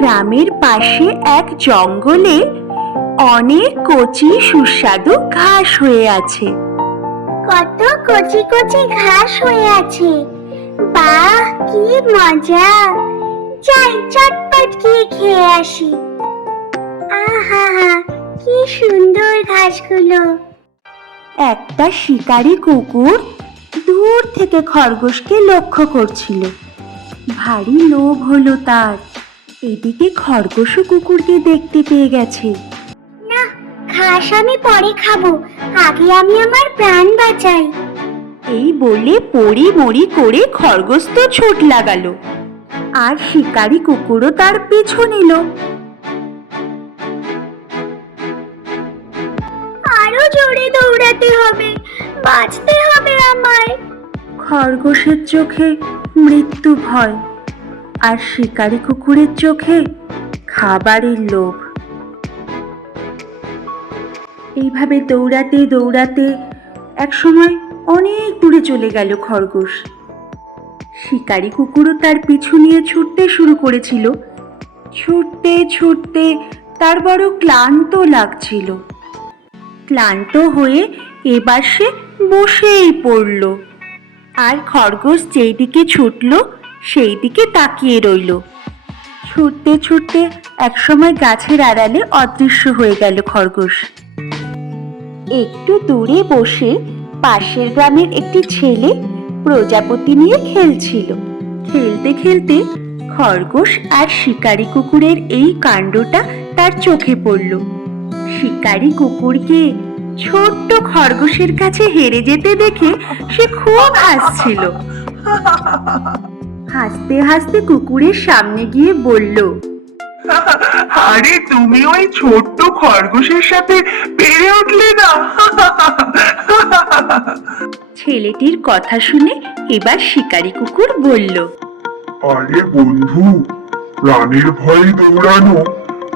গ্রামের পাশে এক জঙ্গলে অনেক কচি সুস্বাদু ঘাস হয়ে আছে। কত কচি কচি ঘাস হয়ে আছে। বাহ কি মজা! যাই চটপট গিয়ে খেয়ে আসি। আহা কি সুন্দর ঘাসগুলো! একটা শিকারী কুকুর দূর থেকে খরগোশকে লক্ষ্য করছিল। ভারী লোভ হলো তার। এদিকে খরগোশও কুকুরকে দেখতে পেয়ে গেছে। না ঘাস আমি পরে খাব। আগে আমি আমার প্রাণ বাঁচাই। এই বলে পড়ি মরি করে খরগোশ তো ছোট লাগালো। আর শিকারী কুকুরও তার পিছু নিল। আরও জোরে দৌড়াতে হবে। বাঁচতে হবে আমায়। খরগোশের চোখে মৃত্যু ভয়। আর শিকারি কুকুরের চোখে খাবারের লোভ। এইভাবে দৌড়াতে দৌড়াতে একসময় অনেক দূরে চলে গেল খরগোশ। শিকারি কুকুরও তার পিছু নিয়ে ছুটতে শুরু করেছিল। ছুটতে ছুটতে তার বড় ক্লান্ত লাগছিল। ক্লান্ত হয়ে এবার সে বসেই পড়ল। আর খরগোশ যেই দিকে ছুটল সেই দিকে তাকিয়ে রইল। ছুটতে ছুটতে একসময় গাছের আড়ালে অদৃশ্য হয়ে গেল খরগোশ। একটু দূরে বসে পাশের গ্রামের একটি ছেলে প্রজাপতি নিয়ে খেলছিল। খেলতে খেলতে খরগোশ আর শিকারী কুকুরের এই কাণ্ডটা তার চোখে পড়ল। শিকারী কুকুরকে ছোট্ট খরগোশের কাছে হেরে যেতে দেখে সে খুব হাসছিল। হাসতে হাসতে কুকুরের সামনে গিয়ে বলল আরে তুমি ওই ছোট্ট খরগোশের সাথে পেরে উঠলে না। ছেলেটির কথা শুনে এবার শিকারী কুকুর বলল আরে বন্ধু প্রাণের ভয়ে দৌড়ানো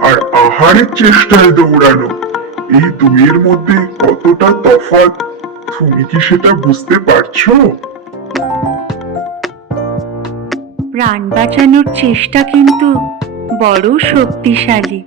আর আহারের চেষ্টায় দৌড়ানো এই দুইয়ের মধ্যে কতটা তফাৎ? তুমি কি সেটা বুঝতে পারছ? প্রাণ বাঁচানোর চেষ্টা কিন্তু বড় শক্তিশালী।